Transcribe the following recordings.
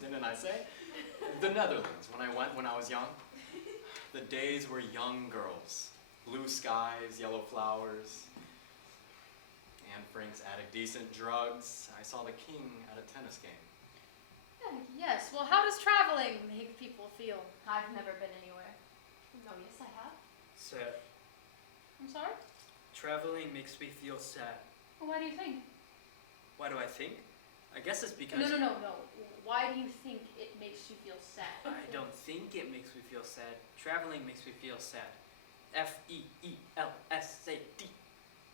Didn't I say? The Netherlands, when I was young. The days were young girls. Blue skies, yellow flowers. Anne Frank's attic, decent drugs. I saw the king at a tennis game. Yes, well, how does traveling make people feel? I've never been anywhere. No, yes, I have. Sad. I'm sorry? Traveling makes me feel sad. Well, why do you think? Why do I think? I guess it's because... No. Why do you think it makes you feel sad? I don't think it makes me feel sad. Traveling makes me feel sad. F-E-E-L-S-A-D.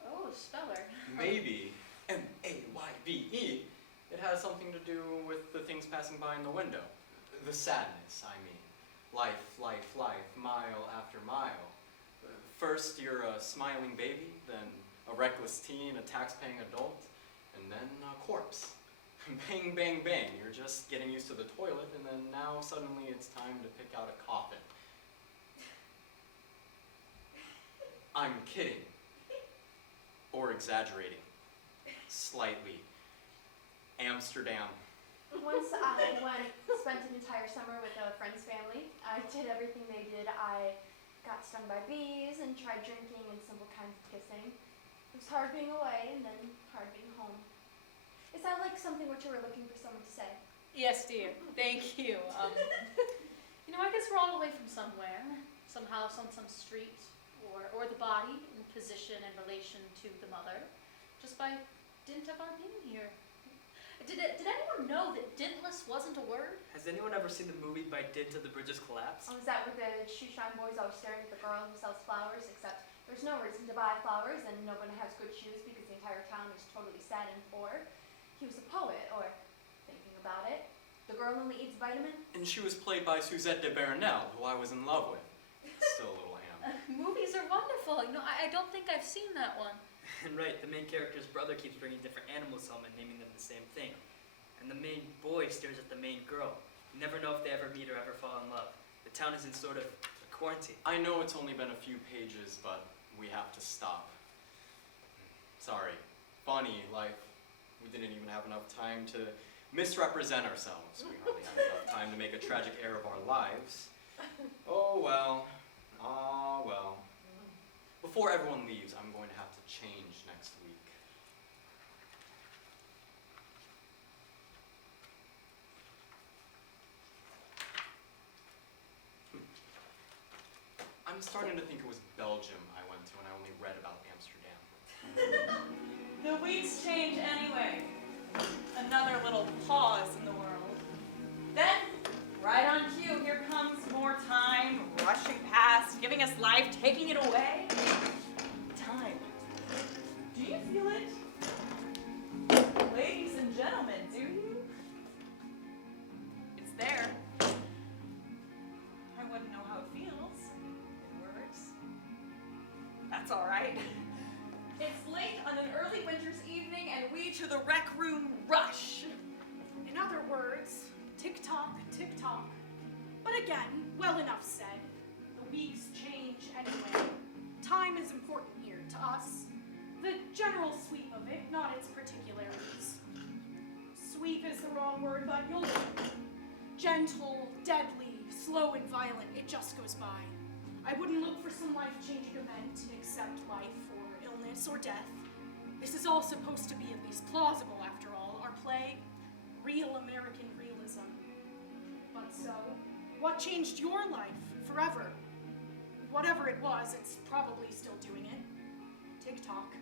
Oh, speller. Maybe, M-A-Y-B-E, it has something to do with the things passing by in the window. The sadness, I mean. Life, mile after mile. First, you're a smiling baby, then a reckless teen, a tax-paying adult, and then a corpse. Bang, bang, bang. You're just getting used to the toilet, and then now suddenly it's time to pick out a coffin. I'm kidding. Or exaggerating. Slightly. Amsterdam. Once I spent an entire summer with a friend's family. I did everything they did. I got stung by bees and tried drinking and simple kinds of kissing. It was hard being away and then hard being home. Is that like something what you were looking for someone to say? Yes, dear. Thank you. I guess we're all away from somewhere. Some house on some street, or the body in position and relation to the mother, just by dint of our being here. Did anyone know that dintless wasn't a word? Has anyone ever seen the movie By Dint of the Bridges Collapse? Oh, is that where the shoeshine boys always staring at the girl who sells flowers, except there's no reason to buy flowers and nobody has good shoes because the entire town is totally sad and poor. He was a poet, or thinking about it. The girl only eats vitamin. And she was played by Suzette de Bernel, who I was in love with. Still a little ham. Movies are wonderful. I don't think I've seen that one. And right, the main character's brother keeps bringing different animals home and naming them the same thing. And the main boy stares at the main girl. You never know if they ever meet or ever fall in love. The town is in sort of a quarantine. I know it's only been a few pages, but we have to stop. Sorry. Funny, like, we didn't even have enough time to misrepresent ourselves. We hardly had enough time to make a tragic error of our lives. Oh well. Ah well. Before everyone leaves, I'm going to have to change next week. I'm starting to think it was Belgium I went to and I only read about Amsterdam. The weeks change anyway. Another little pause in the world. Then, right on cue, here comes more time, rushing past, giving us life, taking it away. Time. Do you feel it? Ladies and gentlemen, do you? It's there. I wouldn't know how it feels in words. That's all right. It's late on an early winter's evening, and we to the rec room rush. In other words, tick-tock, tick-tock. But again, well enough said. The weeks change anyway. Time is important here to us. The general sweep of it, not its particularities. Sweep is the wrong word, but you'll know. Gentle, deadly, slow and violent, it just goes by. I wouldn't look for some life-changing event except life or illness or death. This is all supposed to be at least plausible, after all. Our play, real American realism. But so, what changed your life forever? Whatever it was, it's probably still doing it. Tick-tock.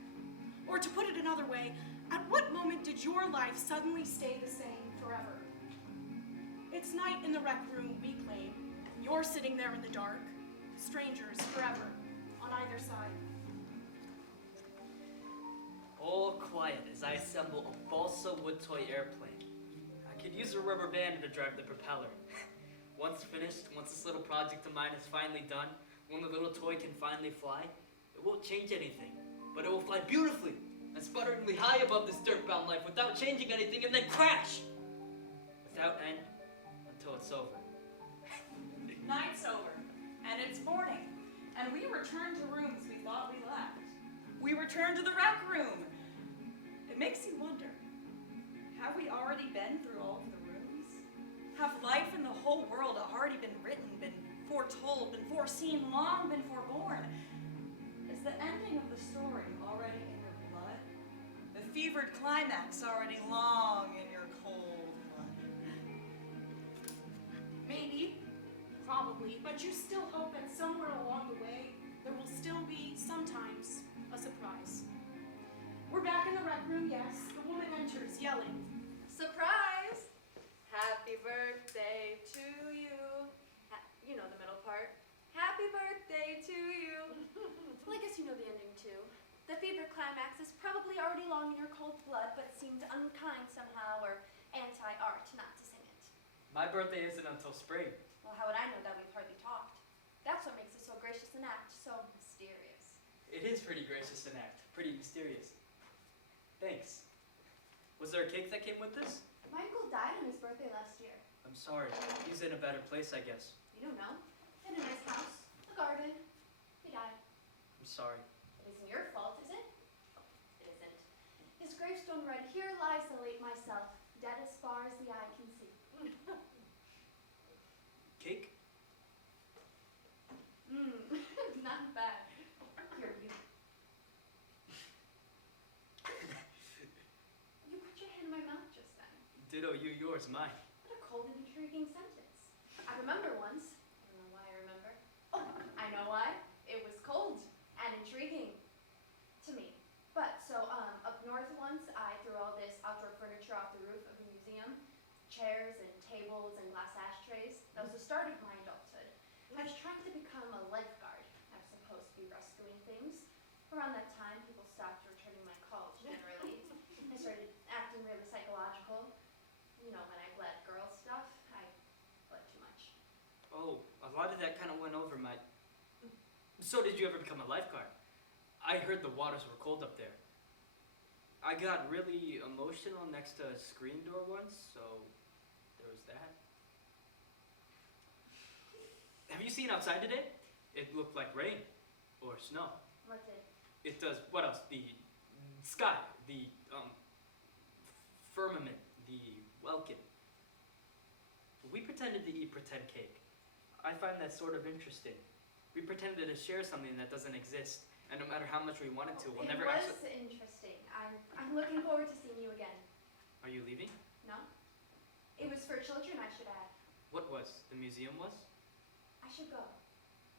Or to put it another way, at what moment did your life suddenly stay the same forever? It's night in the rec room, we claim. You're sitting there in the dark. Strangers forever, on either side. All quiet as I assemble a balsa wood toy airplane. I could use a rubber band to drive the propeller. Once finished, once this little project of mine is finally done, when the little toy can finally fly, it won't change anything, but it will fly beautifully and sputteringly high above this dirt-bound life without changing anything and then crash! Without end, until it's over. Night's over, and it's morning, and we return to rooms we thought we left. We return to the rec room. It makes you wonder, have we already been through all of the rooms? Have life in the whole world already been written, been foretold, been foreseen, long been foreborn? Is the ending of the story already in your blood? The fevered climax already long in your cold blood? Maybe, probably, but you still hope that somewhere along the way there will still be, sometimes, a surprise. We're back in the rec room, yes. The woman enters, yelling. Surprise! Happy birthday to you. You know the middle part. Happy birthday to you. Well, I guess you know the ending too. The fever climax is probably already long in your cold blood, but seemed unkind somehow or anti-art not to sing it. My birthday isn't until spring. Well, how would I know that we've hardly talked? That's what makes it so gracious an act, so mysterious. It is pretty gracious an act, pretty mysterious. Thanks. Was there a cake that came with this? My uncle died on his birthday last year. I'm sorry. He's in a better place, I guess. You don't know. In a nice house, a garden. He died. I'm sorry. It isn't your fault, is it? It isn't. His gravestone read, "Here lies the late myself, dead as far as the eye can see." Cake? Not bad. Here, you. You put your hand in my mouth just then. Ditto you, yours, mine. What a cold and intriguing sentence. I remember once. I don't know why I remember. Oh, I know why. It was cold and intriguing to me. But so up north once, I threw all this outdoor furniture off the roof of the museum, chairs and tables and glass ashtrays. That was the start of my adulthood. I was trying to become a lifeguard. I was supposed to be rescuing things. Around that time, people stopped returning my calls generally. I started acting really psychological. You know, when I bled girl stuff, I bled too much. Oh, a lot of that kind of went over my... So did you ever become a lifeguard? I heard the waters were cold up there. I got really emotional next to a screen door once, so there was that. Have you seen outside today? It looked like rain or snow. What did? It does, what else? The sky, the firmament, the welkin. We pretended to eat pretend cake. I find that sort of interesting. We pretended to share something that doesn't exist, and no matter how much we wanted to, we'll never It actually... was interesting. I'm looking forward to seeing you again. Are you leaving? No? It was for children, I should add. What was? The museum was? I should go.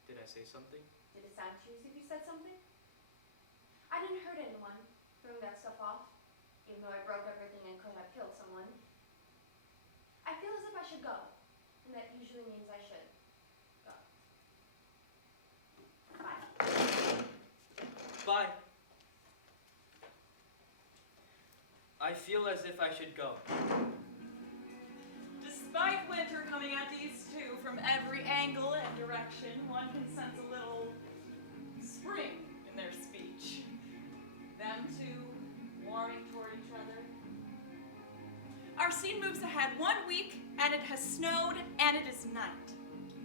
Did I say something? Did it sound to you as if you said something? I didn't hurt anyone throwing that stuff off, even though I broke everything and could have killed someone. I feel as if I should go, and that usually means I should go. Bye. Bye. I feel as if I should go. Despite winter coming at these two from every angle and direction, one can sense a little spring in their speech. Them two warming toward each other. Our scene moves ahead 1 week, and it has snowed, and it is night.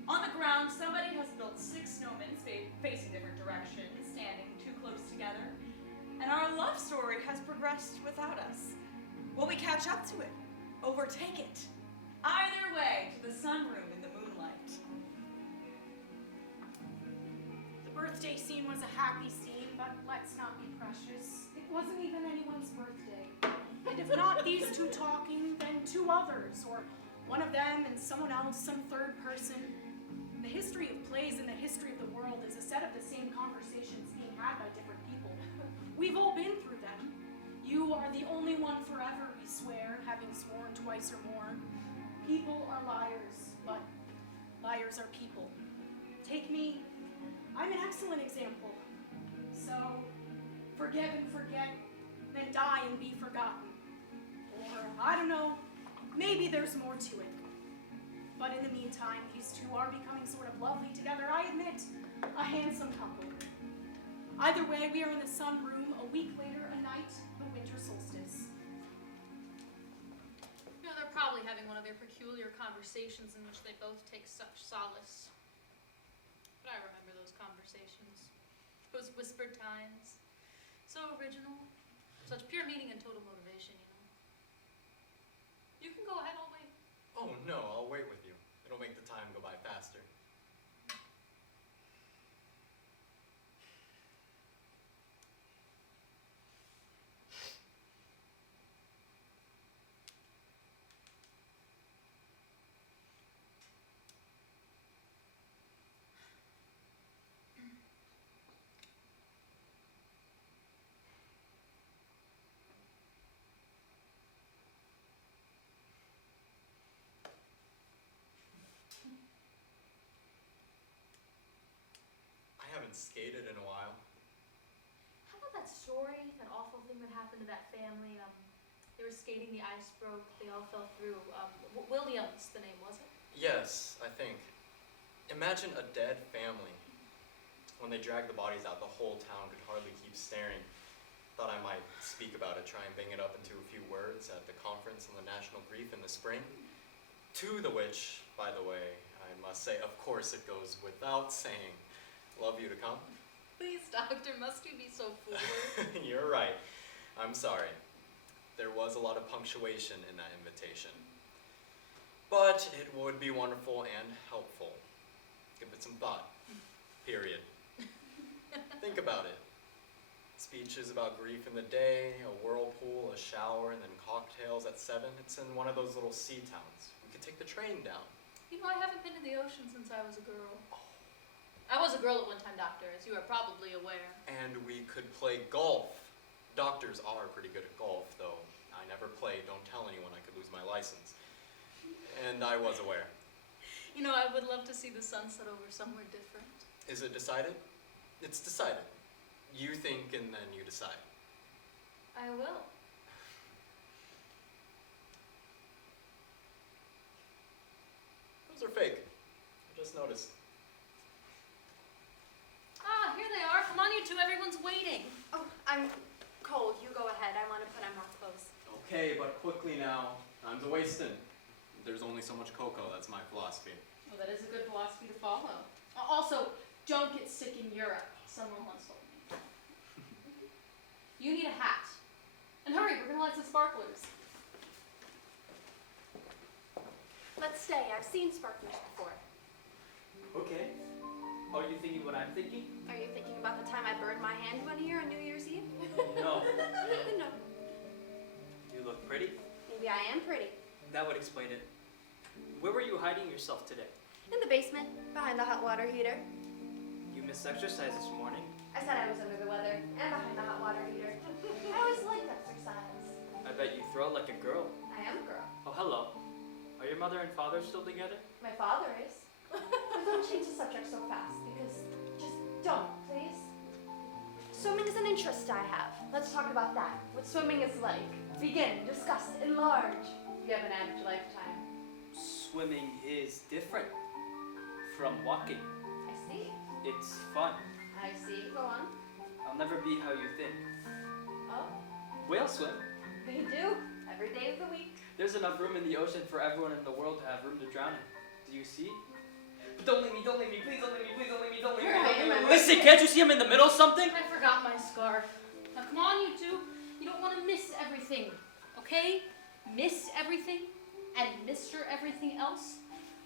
On the ground, somebody has built 6 snowmen facing different directions, standing too close together, and our love story has progressed without us. Will we catch up to it? Overtake it? Either way, to the sunroom in the moonlight. The birthday scene was a happy scene, but let's not be precious. It wasn't even anyone's birthday. And if not these two talking, then 2 others, or one of them and someone else, some third person. The history of plays and the history of the world is a set of the same conversations being had by different people. We've all been through them. You are the only one forever, we swear, having sworn twice or more. People are liars, but liars are people. Take me, I'm an excellent example. So, forgive and forget, then die and be forgotten. Or, I don't know, maybe there's more to it. But in the meantime, these two are becoming sort of lovely together, I admit, a handsome couple. Either way, we are in the sunroom, a week later, a night, the winter solstice. You know, they're probably having one of their peculiar conversations in which they both take such solace. But I remember those conversations. Those whispered times. So original. Such pure meaning and total motivation, you know. You can go ahead, I'll wait. Oh no, I'll wait haven't skated in a while. How about that story, that awful thing that happened to that family? They were skating, the ice broke, they all fell through. Williams, the name, was it? Yes, I think. Imagine a dead family. When they dragged the bodies out, the whole town could hardly keep staring. Thought I might speak about it, try and bang it up into a few words at the conference on the national grief in the spring. To the which, by the way, I must say, of course it goes without saying, love you to come. Please, doctor, must you be so forward? You're right. I'm sorry. There was a lot of punctuation in that invitation. But it would be wonderful and helpful. Give it some thought. Period. Think about it. Speeches about grief in the day, a whirlpool, a shower, and then cocktails at 7. It's in one of those little sea towns. We could take the train down. You know, I haven't been to the ocean since I was a girl. I was a girl at one time, doctor, as you are probably aware. And we could play golf. Doctors are pretty good at golf, though I never played. Don't tell anyone, I could lose my license. And I was aware. You know, I would love to see the sunset over somewhere different. Is it decided? It's decided. You think and then you decide. I will. Those are fake. I just noticed. Ah, here they are. Come on, you two. Everyone's waiting. Oh, I'm cold. You go ahead. I want to put on more clothes. Okay, but quickly now. Time's a wasting. There's only so much cocoa. That's my philosophy. Well, that is a good philosophy to follow. Also, don't get sick in Europe. Someone once told me. You need a hat. And hurry, we're gonna light some sparklers. Let's stay. I've seen sparklers before. Okay. Are you thinking what I'm thinking? Are you thinking about the time I burned my hand one year on New Year's Eve? No. No. You look pretty. Maybe I am pretty. That would explain it. Where were you hiding yourself today? In the basement, behind the hot water heater. You missed exercise this morning. I said I was under the weather and behind the hot water heater. I always liked exercise. I bet you throw like a girl. I am a girl. Oh, hello. Are your mother and father still together? My father is. But don't change the subject so fast, because just don't, please. Swimming is an interest I have. Let's talk about that. What swimming is like. Begin, discuss, enlarge. You have an average lifetime. Swimming is different from walking. I see. It's fun. I see. Go on. I'll never be how you think. Oh, Whales swim. they do. Every day of the week. There's enough room in the ocean for everyone in the world to have room to drown in. Do you see? But don't leave me, please don't leave me, please don't leave me, don't leave me. You're right, you're right. Listen, can't you see I'm in the middle of something? I forgot my scarf. Now come on, you two. You don't want to miss everything, okay? Miss everything and Mr. Everything else.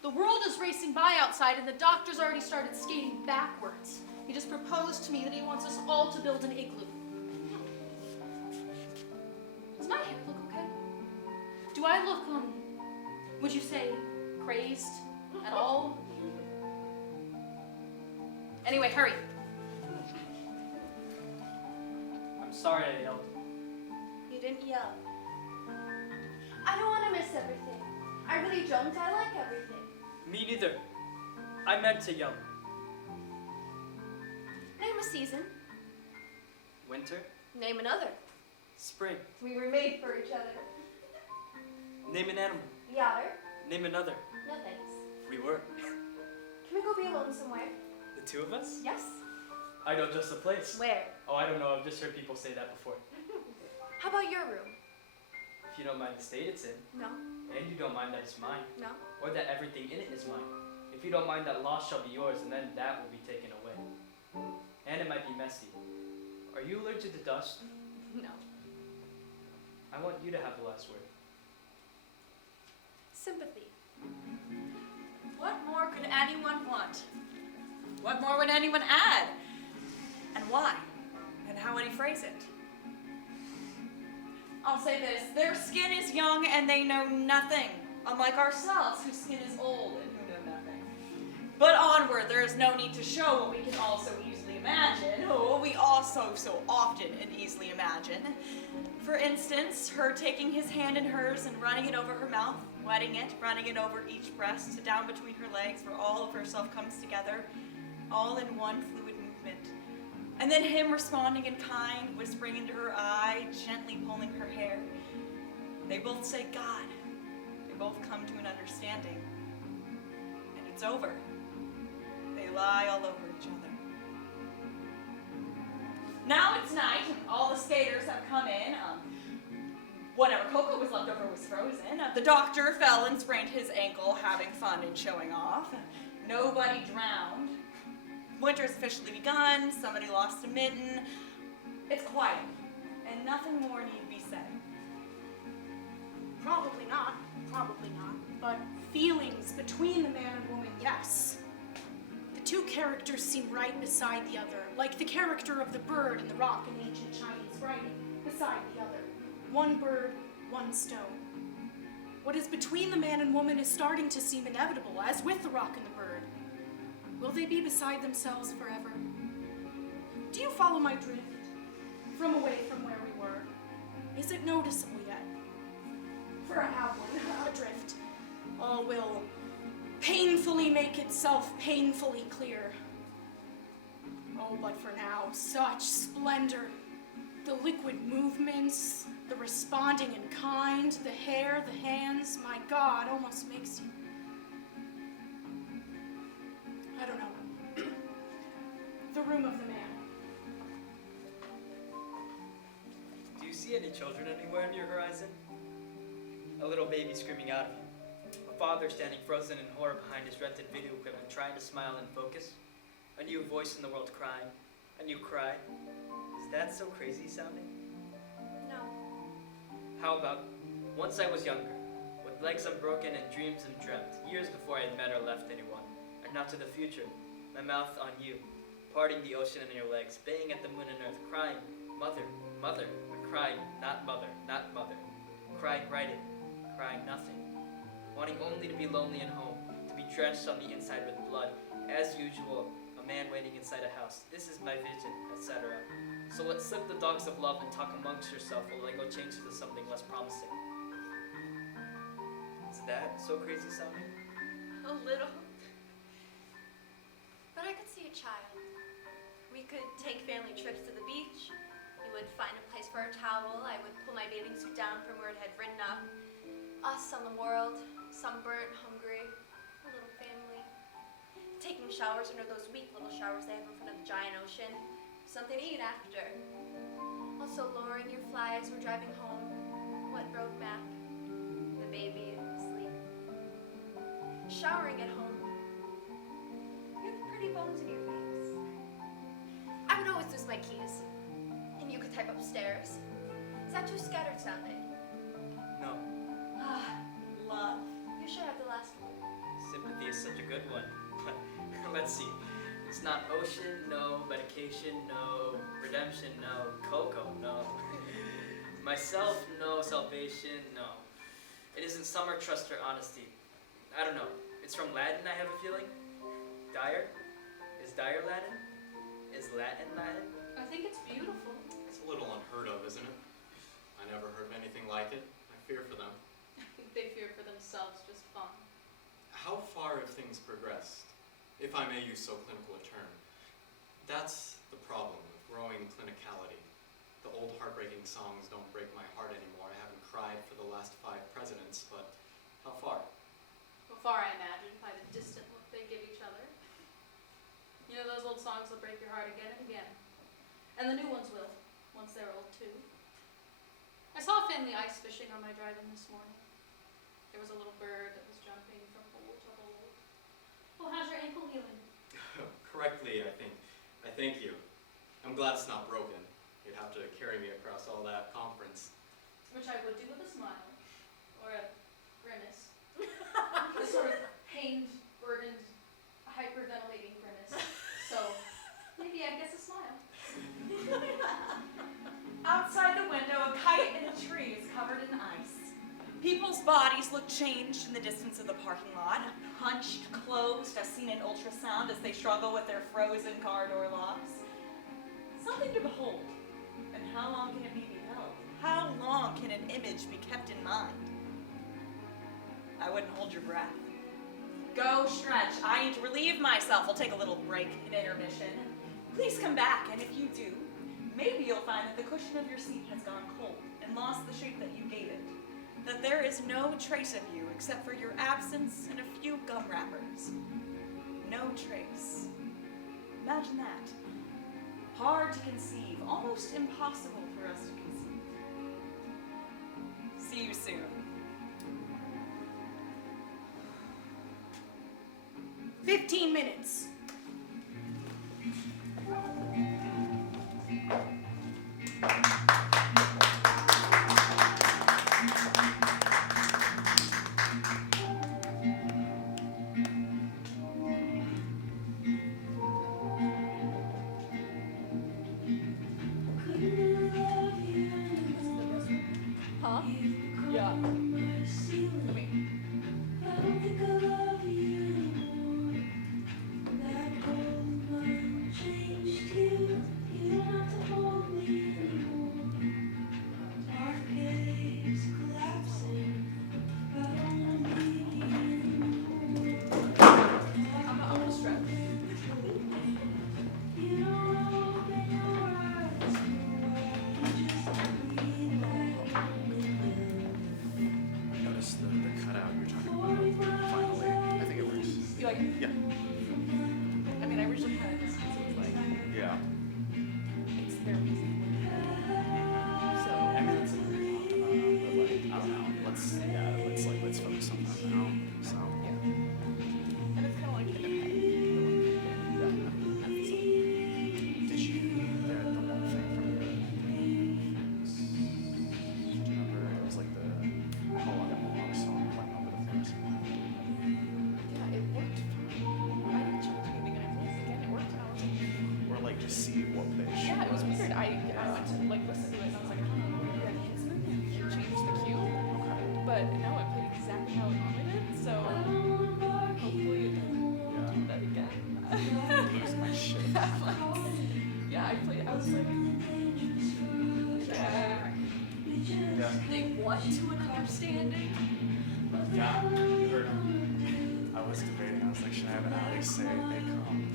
The world is racing by outside and the doctor's already started skating backwards. He just proposed to me that he wants us all to build an igloo. Does my hair look okay? Do I look, would you say, crazed at all? Anyway, hurry. I'm sorry I yelled. You didn't yell. I don't want to miss everything. I really don't. I like everything. Me neither. I meant to yell. Name a season. Winter, Name another. spring. We were made for each other. Name an animal. The otter. Name another. No thanks. We were. Can we go be alone somewhere? The two of us? Yes. I know just the place. Where? Oh, I don't know. I've just heard people say that before. How about your room? If you don't mind the state it's in, No. and you don't mind that it's mine, No. or that everything in it is mine. If you don't mind that loss shall be yours, and then that will be taken away. And it might be messy. Are you allergic to dust? No. I want you to have the last word. Sympathy. What more could anyone want? What more would anyone add? And why? And how would he phrase it? I'll say this, their skin is young and they know nothing, unlike ourselves, whose skin is old and who know nothing. But onward, there is no need to show what we can all so easily imagine, what we also so often and easily imagine. For instance, her taking his hand in hers and running it over her mouth, wetting it, running it over each breast, down between her legs, where all of herself comes together, all in one fluid movement. movement. And then him responding in kind, whispering into her eye, gently pulling her hair. They both say God. They both come to an understanding. And it's over. They lie all over each other. Now it's night, and all the skaters have come in. Whatever cocoa was left over was frozen. The doctor fell and sprained his ankle, having fun and showing off. Nobody drowned. Winter's officially begun. Somebody lost a mitten. It's quiet, and nothing more need be said. Probably not. But feelings between the man and woman, yes. The two characters seem right beside the other, like the character of the bird and the rock in ancient Chinese writing, beside the other. One bird, one stone. What is between the man and woman is starting to seem inevitable, as with the rock and the bird. Will they be beside themselves forever? Do you follow my drift? From away from where we were? Is it noticeable yet? For I have one, a drift. All will painfully make itself painfully clear. Oh, but for now, such splendor. The liquid movements, the responding in kind, the hair, the hands, my God, almost makes you... I don't know. The room of the man. Do you see any children anywhere on your horizon? A little baby screaming out at you. A father standing frozen in horror behind his rented video equipment trying to smile and focus. A new voice in the world crying. A new cry. Is that so crazy sounding? No. How about, once I was younger, with legs unbroken and dreams undreamt, years before I had met or left anyone, and now to the future, my mouth on you, parting the ocean in your legs, baying at the moon and earth, crying, mother, mother, crying, not mother, not mother, crying writing, crying nothing, wanting only to be lonely at home, to be drenched on the inside with blood, as usual, a man waiting inside a house, this is my vision, etc. So let's slip the dogs of love and talk amongst yourself while I go change into something less promising. Is that so crazy sounding? A little. But I could see a child. We could take family trips to the beach. We would find a place for a towel. I would pull my bathing suit down from where it had written up. Us on the world, sunburnt, hungry, a little family. Taking showers under those weak little showers they have in front of the giant ocean. Something to eat after. Also lowering your fly as we're driving home. Wet road map. The baby asleep. Showering at home. You have pretty bones in your face. I would always lose my keys. And you could type upstairs. Is that too scattered sounding? No. Ah, Love. you should have the last one. Sympathy is such a good one. But let's see. It's not ocean, no. Medication, no. Redemption, no. Cocoa, no. Myself, no. Salvation, no. It isn't summer, trust, or honesty. I don't know. It's from Latin, I have a feeling. Dire? Is dire Latin? Is Latin Latin? I think it's beautiful. It's a little unheard of, isn't it? I never heard of anything like it. I fear for them. I think they fear for themselves just fine. How far have things progressed? If I may use so clinical a term. That's the problem with growing clinicality. The old heartbreaking songs don't break my heart anymore. I haven't cried for the last 5 presidents, but how far? How far, I imagine, by the distant look they give each other. You know those old songs will break your heart again and again. And the new ones will, once they're old too. I saw a family ice fishing on my drive-in this morning. There was a little bird that was jumping from hole to hole. Well, how's your ankle healing? Correctly, I think. I thank you. I'm glad it's not broken. You'd have to carry me across all that conference. Which I would do with a smile. Or a grimace. A sort of pained, burdened, hyperventilating grimace. So, maybe I guess a smile. Outside the window, a kite in a tree is covered in ice. People's bodies look changed in the distance of the parking lot, hunched, closed, as seen in ultrasound as they struggle with their frozen car door locks. Something to behold. And how long can it be beheld? How long can an image be kept in mind? I wouldn't hold your breath. Go stretch. I need to relieve myself. I'll take a little break in intermission. Please come back, and if you do, maybe you'll find that the cushion of your seat has gone cold and lost the shape that you gave it. That there is no trace of you except for your absence and a few gum wrappers. No trace. Imagine that. Hard to conceive, almost impossible for us to conceive. See you soon. 15 minutes. Huh? Yeah. I'm gonna strap. Notice the cutout you're talking about. Finally, I think it works. You like it? Yeah. I mean, I originally had it, so it's like, Yeah. it's their music. So, I mean, it's but like, I don't know. Let's focus on that now. So. yeah. And it's kind of like in their head. Did you the one thing from the? Do you remember? It was like the Moana song playing over the forest. Yeah, it worked fine. I didn't change anything, and I played it again. It worked. And I was like, Or like just see what pitch. yeah, it was weird. I went to like listen to it, and I was like, I don't know, maybe I need to change the cue. Okay. But no, it played exactly how it normally did. So hopefully it doesn't do that again. Lose my shit. Yeah, I played. I was like, Yeah. They what to an understanding? Yeah, you heard him. I was debating. I was like, should I have Alex say they come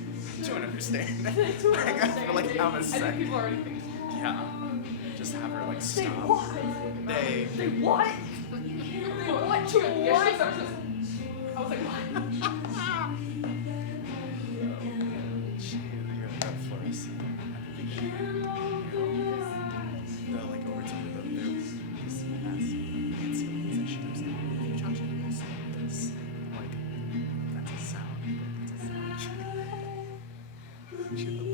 to an understanding? to an I feel like have a I think second. people already think. Yeah. Just have her like They stop. what? They. They what? They what to an yeah, I was like, what? You're the fluorescent at the beginning. The like overtone of the this has it's and she goes, Josh, you guys like this? I'm like, that's a sound. That's a sound. She